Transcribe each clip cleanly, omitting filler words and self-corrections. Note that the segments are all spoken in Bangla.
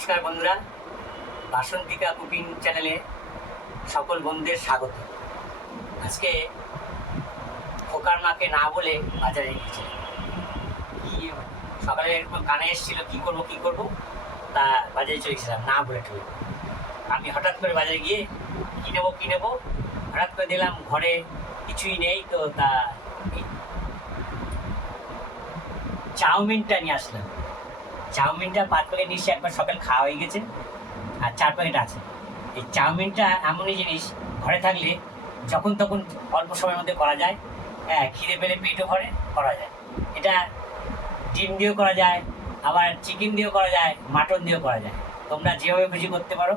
নমস্কার বন্ধুরা, বাসন্তিকা কুকিং চ্যানেলে সকল বন্ধুদের স্বাগত। আজকে খোকার মাকে না বলে বাজারে গিয়েছিলাম। সকালে এরকম কানে এসেছিল কী করবো, তা বাজারে চলে গেছিলাম না বলে টুলে। আমি হঠাৎ করে বাজারে গিয়ে কী নেবো হঠাৎ করে দিলাম ঘরে কিছুই নেই, তো তা চাউমিনটা নিয়ে আসলাম। চাউমিনটা 5 প্যাকেট নিশ্চয়ই একবার সকাল খাওয়া হয়ে গেছে, আর 4 প্যাকেট আছে। এই চাউমিনটা এমনই জিনিস, ঘরে থাকলে যখন তখন অল্প সময়ের মধ্যে করা যায়। হ্যাঁ, খিদে পেলে পেটও ভরে করা যায়। এটা ডিম দিয়েও করা যায়, আবার চিকেন দিয়েও করা যায়, মাটন দিয়েও করা যায়। তোমরা যেভাবে খুশি করতে পারো।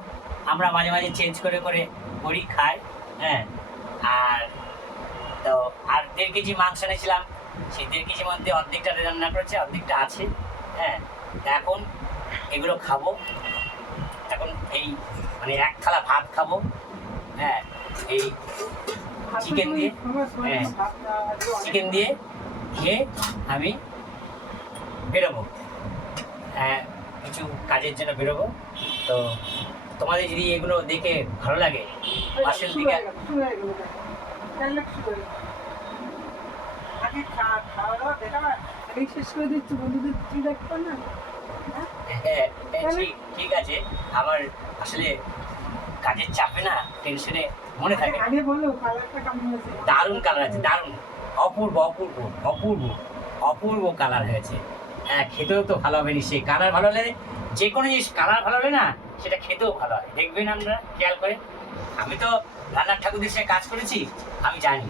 আমরা মাঝে মাঝে চেঞ্জ করে করি, খাই। হ্যাঁ, আর 1.5 কেজি মাংস এনেছিলাম। সেই 1.5 কেজির মধ্যে অর্ধেকটা রান্না করেছে, অর্ধেকটা আছে। হ্যাঁ, এখন এগুলো খাবো। এখন এই মানে 1 থালা ভাত খাবো। হ্যাঁ, এই চিকেন দিয়ে খেয়ে আমি বেরোবো। হ্যাঁ, কিছু কাজের জন্য বেরোবো। তো তোমাদের যদি এগুলো দেখে ভালো লাগে, পাশের দিকে ঠিক আছে। আমার আসলে কাজের চাপে না, টেনশনে মনে থাকে। দারুণ কালার আছে, দারুণ, অপূর্ব কালার হয়েছে। হ্যাঁ, খেতেও তো ভালো হবে নিশ্চয়ই। কালার ভালো হলে, যে কোনো জিনিস কালার ভালো হলে না, সেটা খেতেও ভালো হয়। দেখবেন আমরা খেয়াল করে। আমি তো রান্নার ঠাকুরদের সাথে কাজ করেছি, আমি জানি।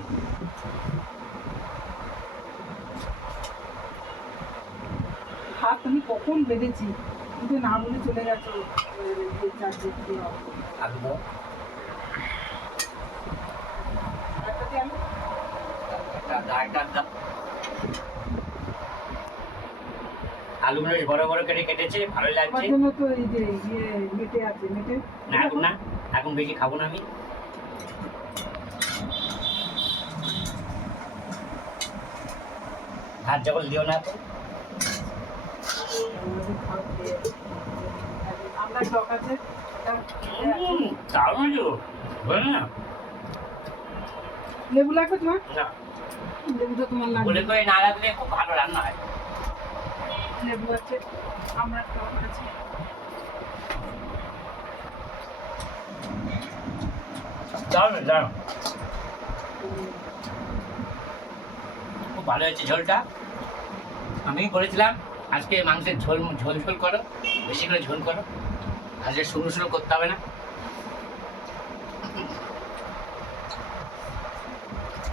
হাত আমি কখন বেঁধেছি, কিন্তু না বলে চলে গেছো। আলুগুলো বড় বড় কেটেছে, ভালো লাগছে। তো এই যে মেটে আছে, মেটে না, এখন বেশি খাবো না আমি। ভাত জবল দিও না তো। লেবু লাগবে তোমার? লেবু তো তোমার লাগবে। বলে করে না লাগলে খুব ভালো রান্না হয়। লেবু আছে, আমরা টক আছে। দাও। খুব ভালো হয়েছে ঝোলটা। আমি বলেছিলাম আজকে মাংসের ঝোল করো, বেশি করে ঝোল করো। আজকে শুরু করতে হবে না।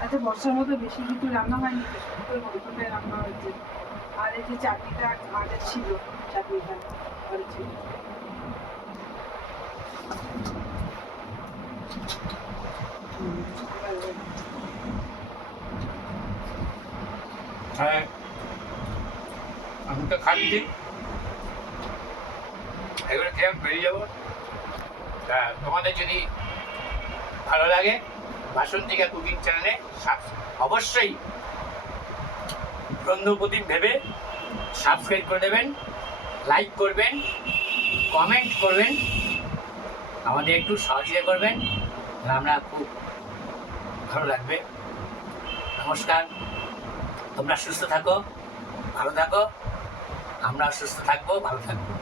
আচ্ছা, বর্ষার মতো বেশি কিছু রান্না হয়নি, গল্পটাই রান্না হয়েছে। আর এই যে চাটনিটা আগের ছিল, চাটনিটা করেছিল। হ্যাঁ, আমি তো খাচ্ছি, এগুলো খেয়ে বেরিয়ে যাবো। তা তোমাদের যদি ভালো লাগে, বাসন্তিকা কুকিং চ্যানেলে অবশ্যই বন্ধুপ্রতিম ভেবে সাবস্ক্রাইব করে দেবেন, লাইক করবেন, কমেন্ট করবেন, আমাদের একটু সহযোগিতা করবেন, আমরা খুব ভালো লাগবে। নমস্কার, তোমরা সুস্থ থাকো, ভালো থাকো, আমরা সুস্থ থাকবো, ভালো থাকবো।